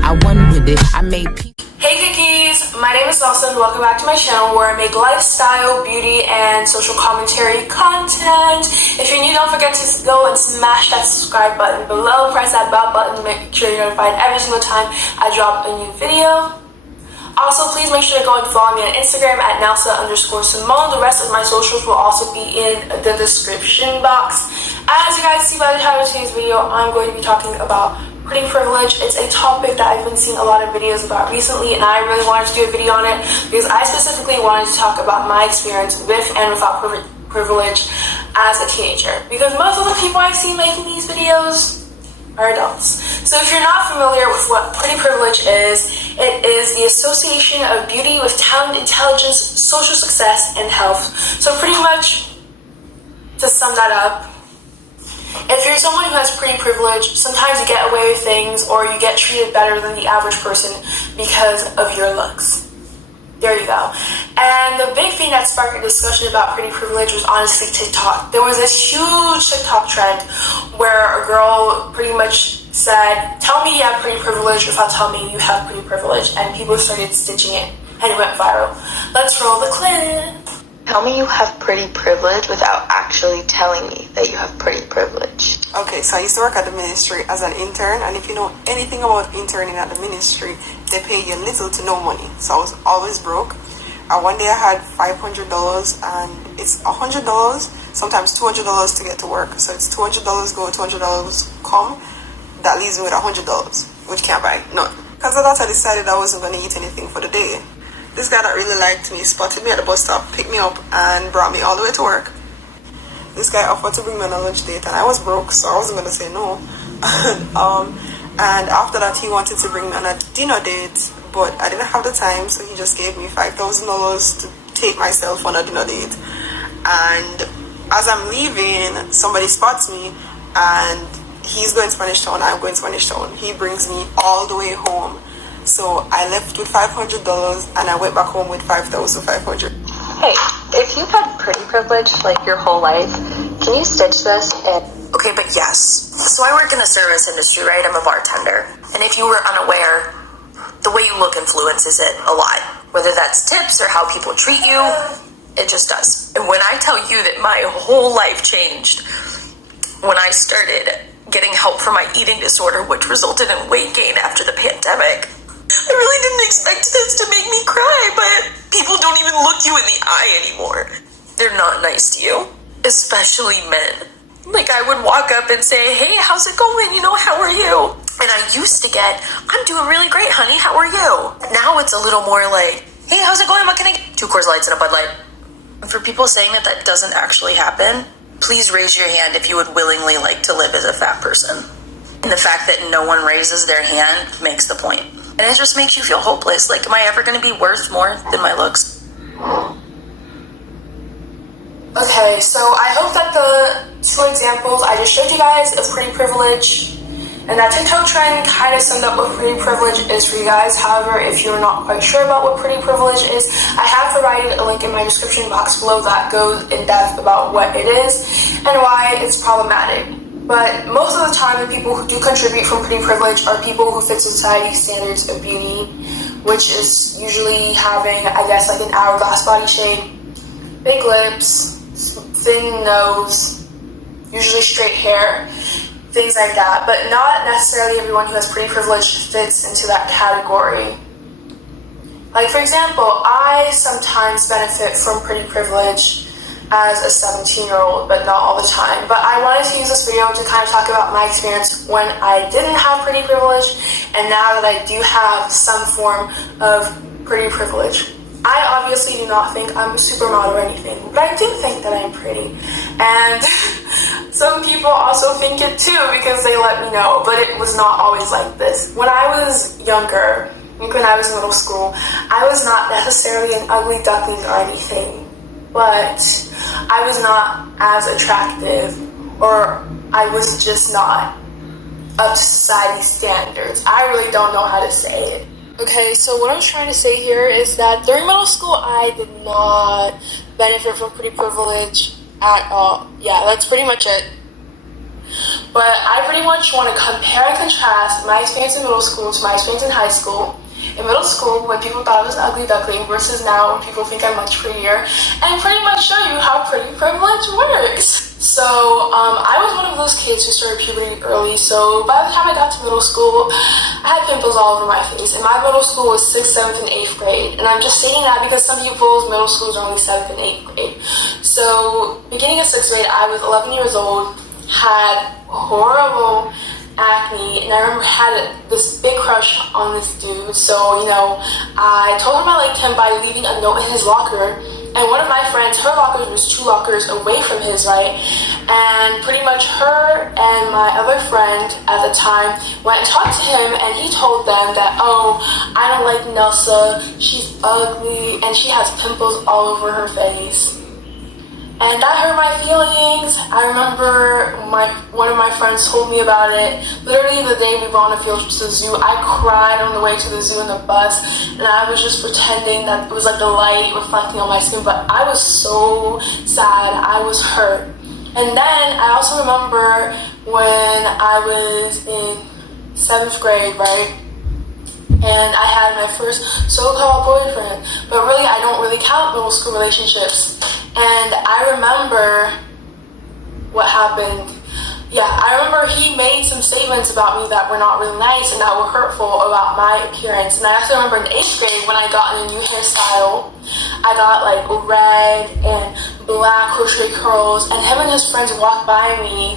I won with it. I made peace. Hey Kikis, my name is Elsa and welcome back to my channel where I make lifestyle, beauty, and social commentary content. If you're new, don't forget to go and smash that subscribe button below. Press that bell button to make sure you're notified every single time I drop a new video. Also, please make sure to go and follow me on Instagram at Nelsa_Simone. The rest of my socials will also be in the description box. As you guys see by the title of today's video, I'm going to be talking about pretty privilege. It's a topic that I've been seeing a lot of videos about recently, and I really wanted to do a video on it because I specifically wanted to talk about my experience with and without privilege as a teenager. Because most of the people I see making these videos are adults. So if you're not familiar with what pretty privilege is, it is the association of beauty with talent, intelligence, social success, and health. So pretty much, to sum that up, if you're someone who has pretty privilege, sometimes you get away with things or you get treated better than the average person because of your looks. There you go. And the big thing that sparked a discussion about pretty privilege was honestly TikTok. There was this huge TikTok trend where a girl pretty much said, tell me you have pretty privilege without telling me you have pretty privilege. And people started stitching it and it went viral. Let's roll the clip. Tell me you have pretty privilege without actually telling me that you have pretty privilege. Okay, so I used to work at the ministry as an intern, and if you know anything about interning at the ministry, they pay you little to no money. So I was always broke. And one day I had $500, and it's $100, sometimes $200 to get to work. So it's $200 go, $200 come. That leaves me with $100, which can't buy none. Because of that, I decided I wasn't going to eat anything for the day. This guy that really liked me spotted me at the bus stop, picked me up, and brought me all the way to work. This guy offered to bring me on a lunch date, and I was broke, so I wasn't going to say no. And after that, he wanted to bring me on a dinner date, but I didn't have the time, so he just gave me $5,000 to take myself on a dinner date. And as I'm leaving, somebody spots me, and he's going to Spanish Town, I'm going to Spanish Town. He brings me all the way home. So I left with $500 and I went back home with $5,500. Hey, if you had pretty privilege like your whole life, can you stitch this? Okay, but yes. So I work in the service industry, right? I'm a bartender. And if you were unaware, the way you look influences it a lot. Whether that's tips or how people treat you, it just does. And when I tell you that my whole life changed when I started getting help for my eating disorder, which resulted in weight gain after the pandemic, I really didn't expect this to make me cry, but people don't even look you in the eye anymore. They're not nice to you, especially men. Like, I would walk up and say, hey, how's it going? You know, how are you? And I used to get, I'm doing really great, honey. How are you? Now it's a little more like, hey, how's it going? What can I get? 2 Coors Lights and a Bud Light. And for people saying that that doesn't actually happen, please raise your hand if you would willingly like to live as a fat person. And the fact that no one raises their hand makes the point. And it just makes you feel hopeless. Like, am I ever going to be worth more than my looks? Okay, so I hope that the 2 examples I just showed you guys of pretty privilege and that TikTok trend kind of summed up what pretty privilege is for you guys. However, if you're not quite sure about what pretty privilege is, I have provided a link in my description box below that goes in depth about what it is and why it's problematic. But most of the time, the people who do contribute from pretty privilege are people who fit society's standards of beauty, which is usually having, I guess, like an hourglass body shape, big lips, thin nose, usually straight hair, things like that. But not necessarily everyone who has pretty privilege fits into that category. Like, for example, I sometimes benefit from pretty privilege as a 17-year-old, but not all the time. But I wanted to use this video to kind of talk about my experience when I didn't have pretty privilege, and now that I do have some form of pretty privilege. I obviously do not think I'm a supermodel or anything, but I do think that I'm pretty. And some people also think it too because they let me know, but it was not always like this. When I was younger, like when I was in middle school, I was not necessarily an ugly duckling or anything, but I was not as attractive, or I was just not up to society's standards. I really don't know how to say it. Okay, so what I was trying to say here is that during middle school, I did not benefit from pretty privilege at all. Yeah, that's pretty much it. But I pretty much want to compare and contrast my experience in middle school to my experience in high school. In middle school, when people thought I was an ugly duckling, versus now when people think I'm much prettier, and pretty much show you how pretty privilege works. So, I was one of those kids who started puberty early, so by the time I got to middle school, I had pimples all over my face. And my middle school was 6th, 7th, and 8th grade. And I'm just saying that because some people's middle schools are only 7th and 8th grade. So, beginning of 6th grade, I was 11 years old, had horrible acne, and I remember had this big crush on this dude. So, I told him I liked him by leaving a note in his locker. And one of my friends, her locker was 2 lockers away from his, right? And pretty much her and my other friend at the time went and talked to him, and he told them that, oh, I don't like Nelsa, she's ugly, and she has pimples all over her face. And that hurt my feelings. I remember one of my friends told me about it. Literally the day we were on a field trip to the zoo, I cried on the way to the zoo in the bus, and I was just pretending that it was like the light reflecting on my skin, but I was so sad. I was hurt. And then I also remember when I was in 7th grade, right? And I had my first so-called boyfriend, but really I don't really count middle school relationships. And I remember what happened. Yeah, I remember he made some statements about me that were not really nice and that were hurtful about my appearance. And I also remember in 8th grade when I got a new hairstyle, I got like red and black crochet curls, and him and his friends walked by me,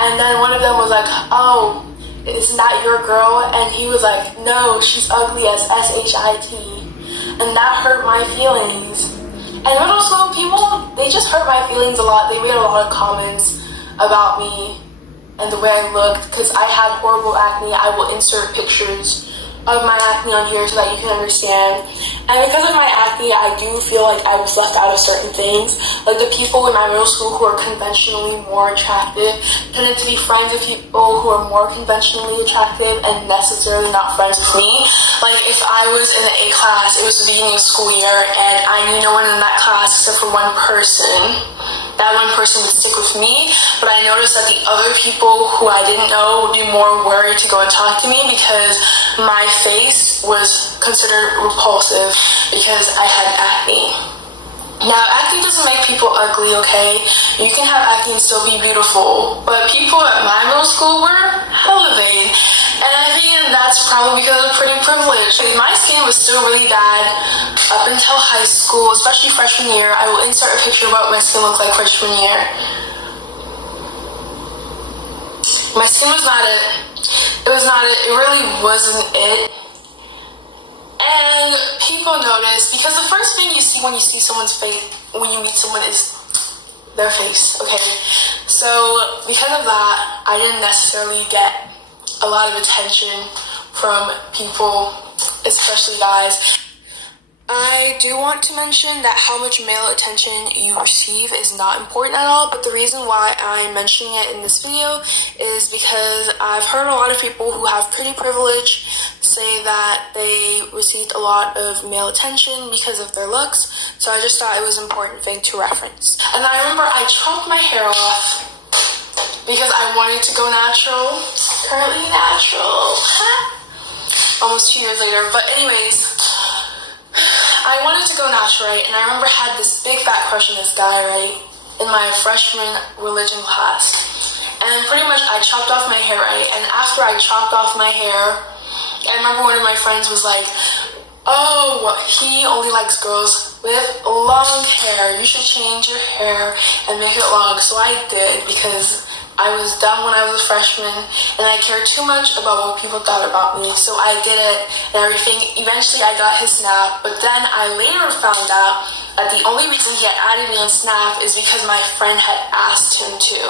and then one of them was like, oh, isn't that your girl? And he was like, no, she's ugly as S-H-I-T. And that hurt my feelings. And middle school people, they just hurt my feelings a lot. They made a lot of comments about me and the way I looked, because I had horrible acne. I will insert pictures of my acne on here so that you can understand. And because of my acne, I do feel like I was left out of certain things. Like the people in my middle school who are conventionally more attractive tended to be friends with people who are more conventionally attractive and necessarily not friends with me. Like if I was in the A class, it was the beginning of school year, and I knew no one in that class except for one person. That one person would stick with me, but I noticed that the other people who I didn't know would be more worried to go and talk to me because my face was considered repulsive because I had acne. Now, acne doesn't make people ugly, okay? You can have acne and still be beautiful, but people at my middle school were hella vain. And I think that's probably because of pretty privilege. Like, my skin was still really bad up until high school, especially freshman year. I will insert a picture of what my skin looked like freshman year. My skin was not it. It was not it. It really wasn't it. And people notice, because the first thing you see when you see someone's face, when you meet someone, is their face, okay? So, because of that, I didn't necessarily get a lot of attention from people, especially guys. I do want to mention that how much male attention you receive is not important at all, but the reason why I'm mentioning it in this video is because I've heard a lot of people who have pretty privilege say that they received a lot of male attention because of their looks, so I just thought it was an important thing to reference. And I remember I chopped my hair off because I wanted to go natural. Currently natural. Almost 2 years later, but anyways, I wanted to go natural, right? And I remember I had this big fat crush on this guy, right? In my freshman religion class. And pretty much I chopped off my hair, right? And after I chopped off my hair, I remember one of my friends was like, oh, he only likes girls with long hair. You should change your hair and make it long. So I did, because I was dumb when I was a freshman, and I cared too much about what people thought about me, so I did it and everything. Eventually, I got his Snap, but then I later found out that the only reason he had added me on Snap is because my friend had asked him to,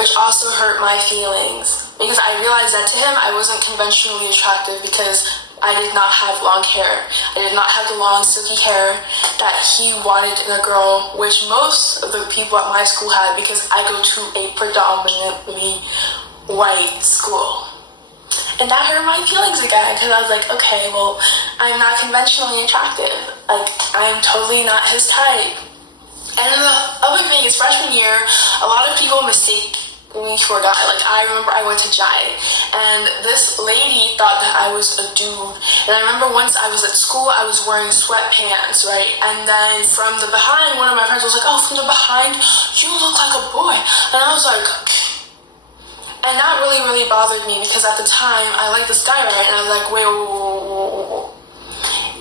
which also hurt my feelings, because I realized that to him, I wasn't conventionally attractive because I did not have long hair. I did not have the long, silky hair that he wanted in a girl, which most of the people at my school had, because I go to a predominantly white school. And that hurt my feelings again, because I was like, okay, well, I'm not conventionally attractive. Like, I'm totally not his type. And then the other thing is, freshman year, a lot of people mistake me for a guy. Like, I remember I went to Jai, and this lady thought that I was a dude. And I remember once I was at school, I was wearing sweatpants, right? And then from the behind, one of my friends was like, oh, from the behind, you look like a boy. And I was like, and that really, really bothered me, because at the time, I liked this guy, right? And I was like, wait, whoa.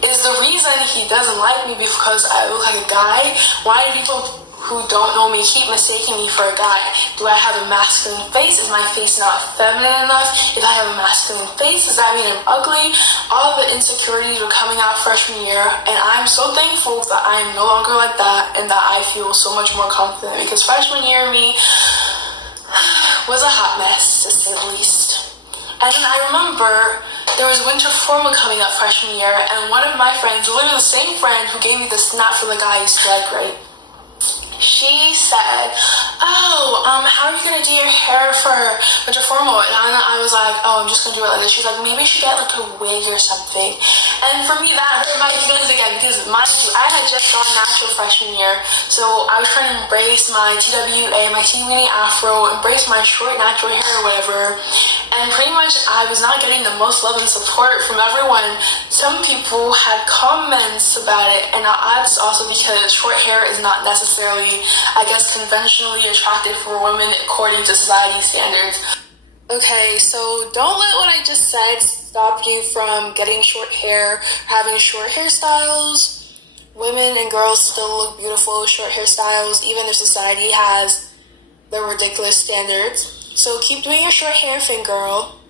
Is the reason he doesn't like me because I look like a guy? Why do people who don't know me keep mistaking me for a guy? Do I have a masculine face? Is my face not feminine enough? If I have a masculine face, does that mean I'm ugly? All the insecurities were coming out freshman year, and I'm so thankful that I am no longer like that, and that I feel so much more confident, because freshman year me was a hot mess, to say the least. And then I remember there was winter formal coming up freshman year, and one of my friends, literally the same friend who gave me the snap for the guy I used to like, right? She said, oh, how are you going to do your hair for winter formal? And I was like, oh, I'm just going to do it like this. She's like, maybe you should get like a wig or something. And for me, that hurt my feelings again, because I had just gone natural freshman year. So I was trying to embrace my TWA, my teeny afro, embrace my short natural hair or whatever. And pretty much I was not getting the most love and support from everyone. Some people had comments about it, and that's also because short hair is not necessarily, I guess, conventionally attractive for women according to society standards. Okay, so don't let what I just said stop you from getting short hair, having short hairstyles. Women and girls still look beautiful with short hairstyles, even if society has their ridiculous standards. So keep doing your short hair thing, girl.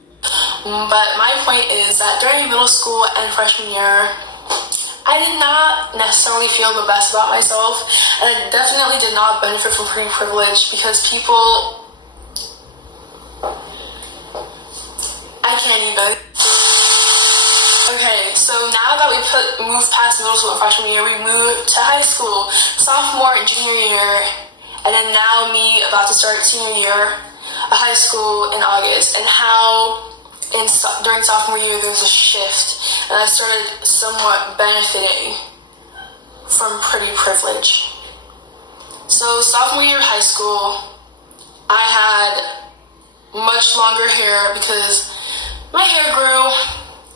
But my point is that during middle school and freshman year, I did not necessarily feel the best about myself, and I definitely did not benefit from pretty privilege, because people, I can't even. Okay, so now that we moved past middle school and freshman year, we moved to high school, sophomore and junior year, and then now me about to start senior year of high school in August, and how during sophomore year there was a shift, and I started somewhat benefiting from pretty privilege. So sophomore year of high school, I had much longer hair because my hair grew.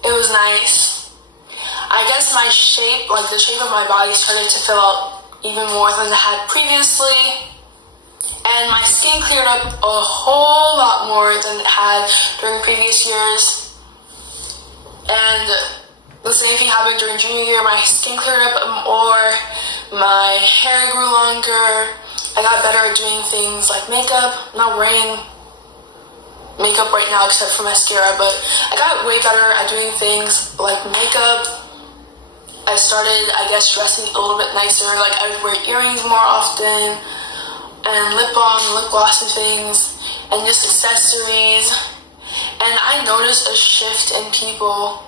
It was nice. I guess my shape, like the shape of my body, started to fill out even more than it had previously. And my skin cleared up a whole lot more than it had during previous years. And the same thing happened during junior year. My skin cleared up more, my hair grew longer, I got better at doing things like makeup. I'm not wearing makeup right now except for mascara, but I got way better at doing things like makeup. I started, I guess, dressing a little bit nicer. Like, I would wear earrings more often, and lip balm, lip gloss and things, and just accessories. And I noticed a shift in people.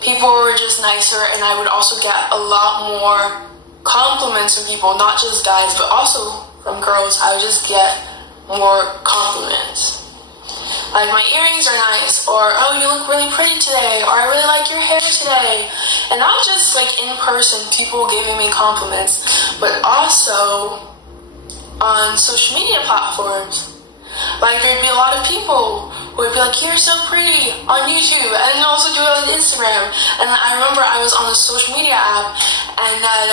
People were just nicer, and I would also get a lot more compliments from people, not just guys, but also from girls. I would just get more compliments. Like, my earrings are nice, or, oh, you look really pretty today, or I really like your hair today. And not just, like, in person, people giving me compliments, but also on social media platforms. Like, there'd be a lot of people who would be like, you're so pretty, on YouTube, and also do it on Instagram. And I remember I was on a social media app, and then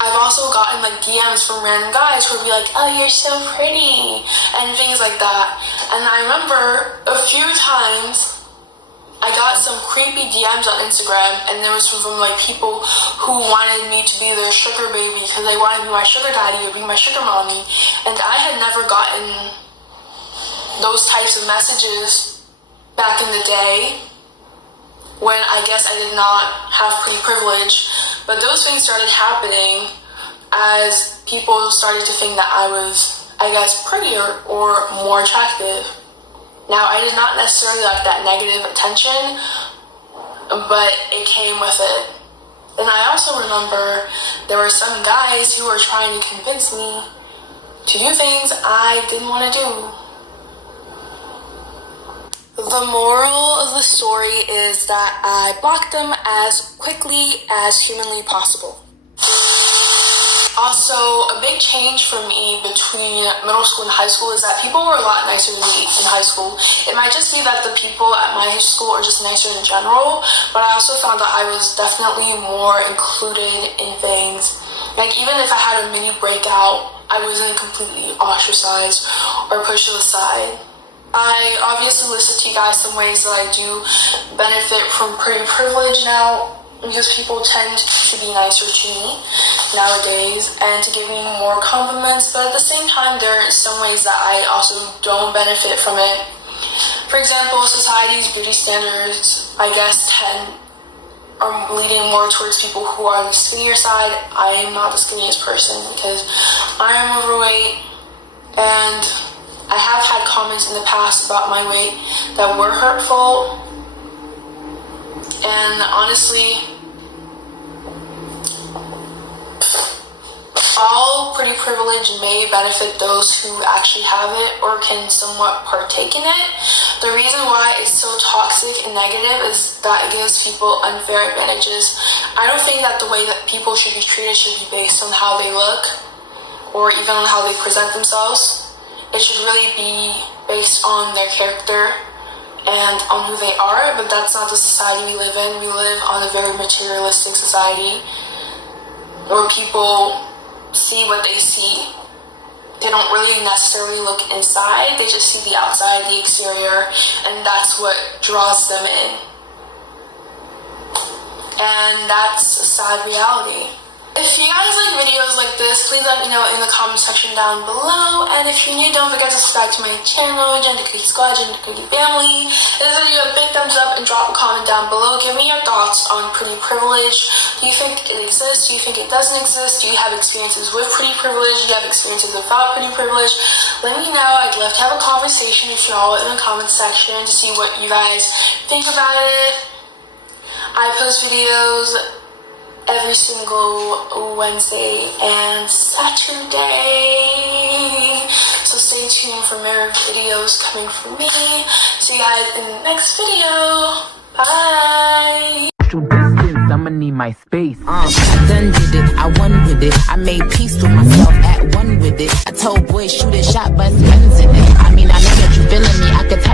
I've also gotten, like, DMs from random guys who would be like, oh, you're so pretty, and things like that. And I remember a few times I got some creepy DMs on Instagram, and there was from, like, people who wanted me to be their sugar baby because they wanted to be my sugar daddy or be my sugar mommy. And I had never gotten those types of messages back in the day, when I guess I did not have pretty privilege. But those things started happening as people started to think that I was, I guess, prettier or more attractive. Now, I did not necessarily like that negative attention, but it came with it. And I also remember there were some guys who were trying to convince me to do things I didn't want to do. The moral of the story is that I blocked them as quickly as humanly possible. Also, a big change for me between middle school and high school is that people were a lot nicer to me in high school. It might just be that the people at my school are just nicer in general, but I also found that I was definitely more included in things. Like, even if I had a mini breakout, I wasn't completely ostracized or pushed to the side. I obviously listed to you guys some ways that I do benefit from pretty privilege now, because people tend to be nicer to me nowadays and to give me more compliments, but at the same time, there are some ways that I also don't benefit from it. For example, society's beauty standards, I guess, are leading more towards people who are on the skinnier side. I am not the skinniest person because I am overweight, and I have had comments in the past about my weight that were hurtful. And honestly, all pretty privilege may benefit those who actually have it or can somewhat partake in it. The reason why it's so toxic and negative is that it gives people unfair advantages. I don't think that the way that people should be treated should be based on how they look or even on how they present themselves. It should really be based on their character and on who they are, but that's not the society we live in. We live on a very materialistic society where people see what they see. They don't really necessarily look inside, they just see the outside, the exterior, and that's what draws them in. And that's a sad reality. If you guys like videos like this, please let me know in the comment section down below. And if you're new, don't forget to subscribe to my channel, Gender Cookie Squad, Gender Cookie Family. Give this video a big thumbs up and drop a comment down below. Give me your thoughts on pretty privilege. Do you think it exists? Do you think it doesn't exist? Do you have experiences with pretty privilege? Do you have experiences without pretty privilege? Let me know. I'd love to have a conversation with y'all in the comment section to see what you guys think about it. I post videos every single Wednesday and Saturday, so stay tuned for more videos coming from me. See you guys in the next video. Bye. Distance, I'ma need my space. I done did it, I won with it. I made peace with myself, at one with it. I told boys shoot a shot, but guns in it. I mean, I know that you feeling me. I could tell.